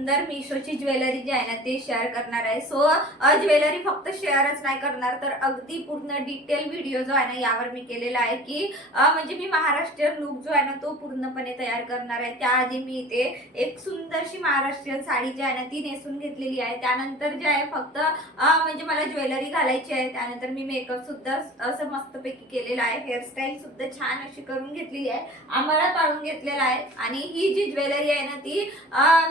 सुंदर मिशोची ज्वेलरी जी आहे ना ते शेअर करणार आहे. सो ज्वेलरी फक्त शेअरच नाही करणार तर अगदी पूर्ण डिटेल व्हिडिओ जो आहे ना यावर मी केलेला आहे की म्हणजे मी महाराष्ट्रीयन लुक जो आहे ना तो पूर्णपणे तयार करणार आहे. त्याआधी मी इथे एक सुंदरशी महाराष्ट्रीयन साडी जी आहे ना ती नेसून घेतलेली आहे. त्यानंतर जे आहे फक्त म्हणजे मला ज्वेलरी घालायची आहे. त्यानंतर मी मेकअप सुद्धा असं मस्तपैकी केलेला आहे. हेअरस्टाईल सुद्धा छान अशी करून घेतलेली आहे. आम्हाला पाळून घेतलेला आहे. आणि ही जी ज्वेलरी आहे ना ती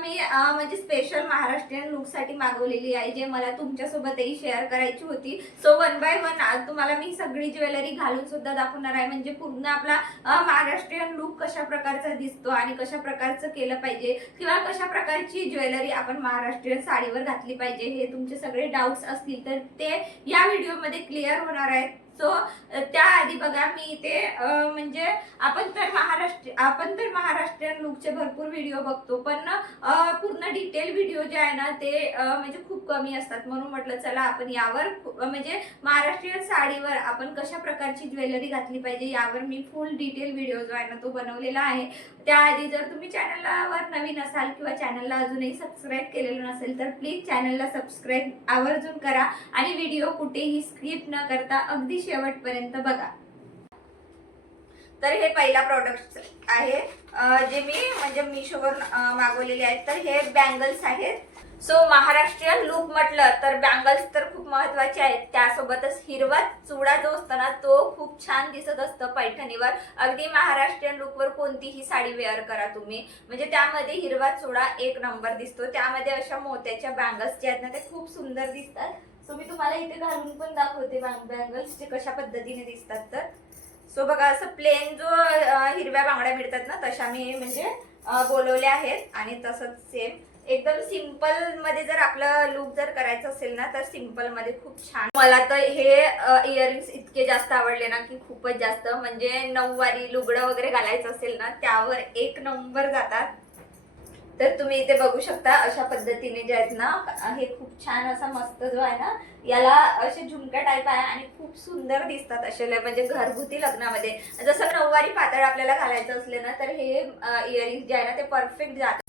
मी म्हणजे स्पेशल महाराष्ट्रीयन लुकसाठी मागवलेली आहे जे मला तुमच्यासोबतही शेअर करायची होती. सो वन बाय वन तुम्हाला मी सगळी ज्वेलरी घालून सुद्धा दाखवणार आहे. म्हणजे पूर्ण आपला महाराष्ट्रीयन लुक कशा प्रकारचा दिसतो आणि कशा प्रकारचं केलं पाहिजे किंवा कशा प्रकारची ज्वेलरी आपण महाराष्ट्रीयन साडीवर घातली पाहिजे हे तुमचे सगळे डाऊट्स असतील तर ते या व्हिडिओमध्ये क्लिअर होणार आहेत. सो त्याआधी बघा मी इथे म्हणजे आपण तर महाराष्ट्र आपण तर महाराष्ट्रीयन लुकचे भरपूर व्हिडिओ बघतो पण पूर्ण डिटेल व्हिडिओ जे आहे ना ते म्हणजे खूप कमी असतात. म्हणून म्हटलं चला आपण यावर म्हणजे महाराष्ट्रीयन साडीवर आपण कशा प्रकारची ज्वेलरी घातली पाहिजे यावर मी फुल डिटेल व्हिडिओ जो आहे ना तो बनवलेला आहे. त्याआधी जर तुम्ही चॅनलवर नवीन असाल किंवा चॅनलला अजूनही सबस्क्राईब केलेलं नसेल तर प्लीज चॅनलला सबस्क्राईब आवर्जून करा आणि व्हिडिओ कुठेही स्किप न करता अगदी शेवटपर्यंत बघा. तर हे पहिला प्रॉडक्ट आहे. जे मी म्हणजे मिशोवर मागवलेले आहेत. तर हे बँगल्स आहेत. सो महाराष्ट्रीयन लुक म्हटलं तर बँगल्स तर खूप महत्त्वाचे आहेत. त्यासोबतच हिरवा चुडा जो असतो ना तो खूप छान दिसत असतं पैठणीवर. अगदी महाराष्ट्रीयन लुकवर कोणतीही साडी वेअर करा तुम्ही. म्हणजे त्यामध्ये हिरवा चुडा एक नंबर दिसतो. त्यामध्ये अशा मोत्याच्या बँगल्स जे आहेत ना ते खूप सुंदर दिसतात. सो मी तुम्हाला इथे घालून पण दाखवते बँगल्स जे कशा पद्धतीने दिसतात तर. सो बघा असं प्लेन जो हिरव्या बांगड्या मिळतात ना तशा मी म्हणजे बोलवल्या आहेत. आणि तसंच सेम एकदम सिम्पलमध्ये जर आपलं लुक जर करायचं असेल ना तर सिम्पलमध्ये खूप छान. मला तर हे इयरिंग्स इतके जास्त आवडले ना की खूपच जास्त. म्हणजे नऊवारी लुगडं वगैरे घालायचं असेल ना त्यावर एक नंबर जातात. तर तुम्ही इथे बघू शकता अशा पद्धतीने जे आहेत ना हे खूप छान असा मस्त जो आहे ना याला असे झुमक्या टाईप आहे आणि खूप सुंदर दिसतात असे म्हणजे घरगुती लग्नामध्ये. जसं नऊवारी पातळ आपल्याला घालायचं असले ना तर हे इयरिंग्स जे आहे ना ते परफेक्ट जातात.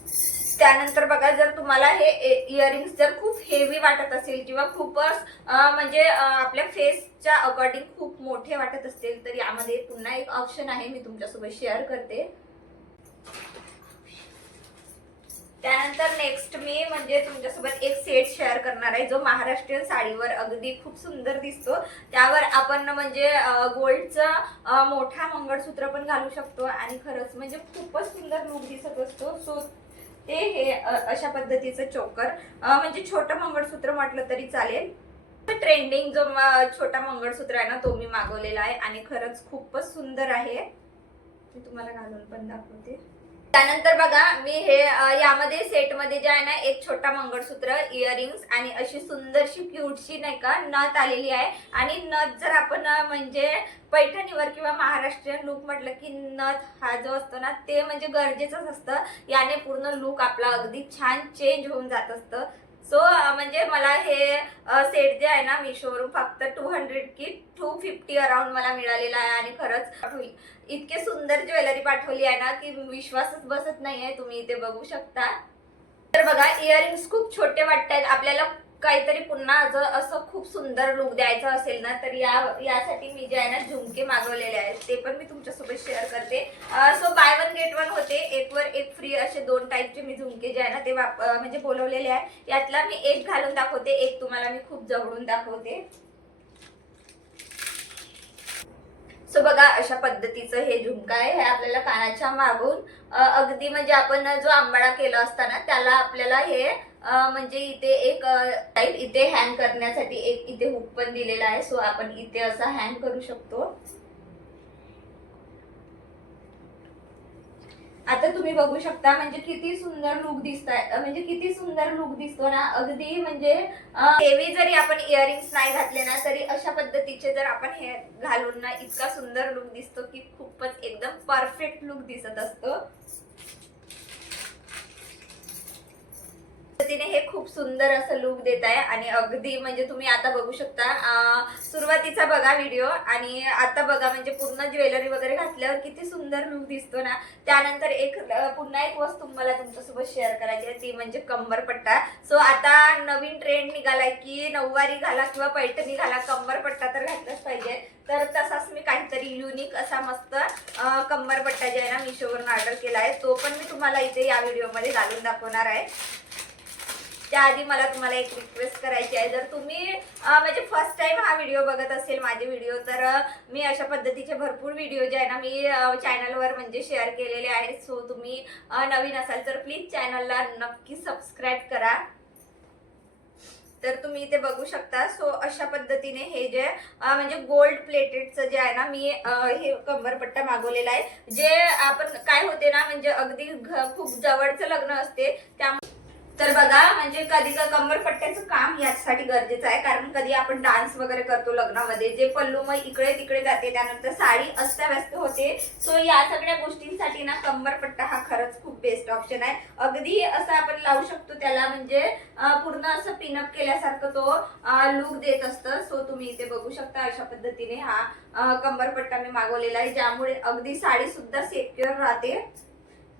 त्यानंतर बघा जर तुम्हाला हे इयरिंग्स जर खूप हेवी वाटत असेल किंवा खूपच म्हणजे आपल्या फेसच्या अकॉर्डिंग खूप मोठे वाटत असतील तर यामध्ये पुन्हा एक ऑप्शन आहे मी तुमच्यासोबत शेअर करते. त्यानंतर नेक्स्ट मी म्हणजे तुमच्यासोबत एक सेट शेअर करणार आहे जो महाराष्ट्रीयन साडीवर अगदी खूप सुंदर दिसतो. त्यावर आपण म्हणजे गोल्डचा मोठा मंगळसूत्र पण घालू शकतो आणि खरंच म्हणजे खूपच सुंदर लुक दिसत असतो. सो ते हे अशा पद्धतीचं चोकर म्हणजे छोटं मंगळसूत्र म्हटलं तरी चालेल. ट्रेंडिंग जो छोटा मंगळसूत्र आहे ना तो मी मागवलेला आहे आणि खरंच खूपच सुंदर आहे. मी तुम्हाला घालून पण दाखवते. त्यानंतर बघा मी हे यामध्ये यामध्ये सेटमध्ये जे आहे ना एक छोटा मंगळसूत्र इयरिंग्स आणि अशी सुंदरशी क्यूटशी नाही का नथ आलेली आहे. आणि नथ जर आपण म्हणजे पैठणीवर किंवा महाराष्ट्रीयन लुक म्हटलं की नथ हा जो असतो ना ते म्हणजे गरजेचंच असतं. याने पूर्ण लुक आपला अगदी छान चेंज होऊन जात असतं. सो म्हणजे मला हे सेट जे आहे ना मिशोवरून फक्त टू हंड्रेड की टू फिफ्टी अराउंड मला मिळालेला आहे आणि खरंच इतके सुंदर ज्वेलरी पाठवली आहे ना की विश्वासच बसत नाहीये. तुम्ही इथे बघू शकता. तर बघा इयरिंग्स खूप छोटे वाटतात आपल्याला काहीतरी पुन्हा जर असं खूप सुंदर लुक द्यायचं असेल ना तर या यासाठी मी जे आहे ना झुमके मागवलेले आहेत. ते पण मी तुमच्यासोबत शेअर करते. So buy one get one होते. एक वर एक फ्री असे दोन टाईपचे मी झुमके जे आहे ना ते वाप म्हणजे बोलवलेले आहे यातला मी एक घालून दाखवते एक तुम्हाला मी खूप जवळून दाखवते. सो बघा अशा पद्धतीचं हे झुमका आहे हे आपल्याला कानाच्या मागून अगदी म्हणजे आपण जो आंबाडा केला असताना त्याला आपल्याला हे म्हणजे इथे एक टाईप इथे हँग करण्यासाठी एक इथे हुक पण दिलेला आहे. सो आपण इथे असा हँग करू शकतो. आता तुम्ही बघू शकता म्हणजे किती सुंदर लुक दिसताय म्हणजे किती सुंदर लुक दिसतो ना अगदी म्हणजे हेवी जरी आपण इयरिंग्स नाही घातले ना तरी अशा पद्धतीचे जर आपण हे घालून ना इतका सुंदर लुक दिसतो की खूपच एकदम परफेक्ट लुक दिसत असतो. पद्धतीने हे खूप सुंदर असं लुक देत आहे. आणि अगदी म्हणजे तुम्ही आता बघू शकता सुरुवातीचा बघा व्हिडिओ आणि आता बघा म्हणजे पूर्ण ज्वेलरी वगैरे घातल्यावर किती सुंदर लुक दिसतो ना. त्यानंतर एक पुन्हा एक वस्तू मला तुमच्यासोबत शेअर करायची आहे ती म्हणजे कंबरपट्टा सो आता नवीन ट्रेंड निघालाय की नऊवारी घाला किंवा पैठणी घाला कंबरपट्टा तर घातलाच पाहिजे. तर तसाच मी काहीतरी युनिक असा मस्त कंबरपट्टा जे आहे ना मिशोवरून ऑर्डर केला आहे तो पण मी तुम्हाला इथे या व्हिडिओमध्ये घालून दाखवणार आहे. त्याआधी मला तुम्हाला एक रिक्वेस्ट करायची आहे. जर तुम्ही म्हणजे फर्स्ट टाइम हा व्हिडिओ बघत असेल माझे व्हिडिओ तर मी अशा पद्धतीचे भरपूर व्हिडिओ जे आहे ना मी चॅनलवर म्हणजे शेअर केलेले आहेत. सो तुम्ही नवीन असाल तर प्लीज चॅनलला नक्की सबस्क्राईब करा. तर तुम्ही इथे बघू शकता. सो अशा पद्धतीने हे जे म्हणजे गोल्ड प्लेटेडचं जे आहे ना मी हे कंबरपट्टा मागवलेला आहे. जे आपण काय होते ना म्हणजे अगदी खूप जवळचं लग्न असते त्यामुळे तर बघा म्हणजे कधी क- कंबरपट्ट्याचं काम याच्यासाठी गरजेचं आहे. कारण कधी आपण डान्स वगैरे करतो लग्नामध्ये जे पल्लू मग इकडे तिकडे जाते त्यानंतर साडी अस्ताव्यस्त होते. सो या सगळ्या गोष्टींसाठी ना कंबरपट्टा हा खरंच खूप बेस्ट ऑप्शन आहे. अगदी असं आपण लावू शकतो त्याला म्हणजे पूर्ण असं पिनअप केल्यासारखं तो लुक देत असतं. सो तुम्ही इथे बघू शकता अशा पद्धतीने हा कंबरपट्टा मी मागवलेला आहे ज्यामुळे अगदी साडी सुद्धा सेक्युअर राहते.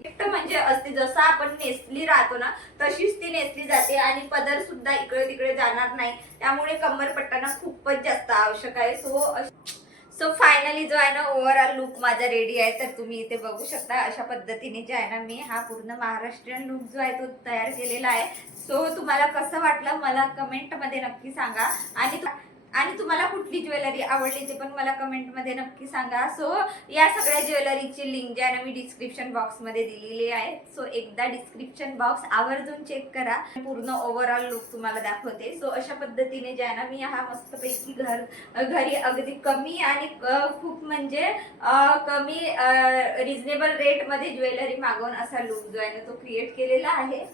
गिफ्ट म्हणजे असते जसं आपण नेसली राहतो ना तशीच ती नेसली जाते आणि पदर सुद्धा इकडे तिकडे जाणार नाही. त्यामुळे कंबर पट्टाना खूपच जास्त आवश्यक आहे. सो सो फायनली जो आहे ना ओव्हरऑल लुक माझा रेडी आहे. तर तुम्ही इथे बघू शकता अशा पद्धतीने जे आहे ना मी हा पूर्ण महाराष्ट्रीयन लुक जो आहे तो तयार केलेला आहे. सो तुम्हाला कसं वाटलं मला कमेंटमध्ये नक्की सांगा. आणि आणि तुम्हाला कुठली ज्वेलरी आवडली ते पण मला कमेंटमध्ये नक्की सांगा. सो या सगळ्या ज्वेलरीची लिंक जी आहे मी डिस्क्रिप्शन बॉक्समध्ये दिलेली आहे सो एकदा डिस्क्रिप्शन बॉक्स आवर्जून चेक करा. पूर्ण ओव्हरऑल लुक तुम्हाला दाखवते. सो अशा पद्धतीने जे आहे ना मी हा मस्तपैकी घर घरी अगदी कमी आणि खूप म्हणजे कमी रिझनेबल रेटमध्ये ज्वेलरी मागवून असा लुक जो आहे ना तो क्रिएट केलेला आहे.